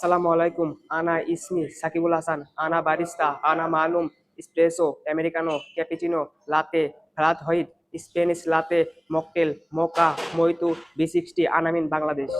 আসসালামু আলাইকুম। আনা ইসমি সাকিবুল হাসান। আনা বারিস্তা। আনা মালুম। espresso, americano, cappuccino, latte, flat white, Spanish latte, mocktail, mocha, mojito, B60, আনামিন Bangladesh.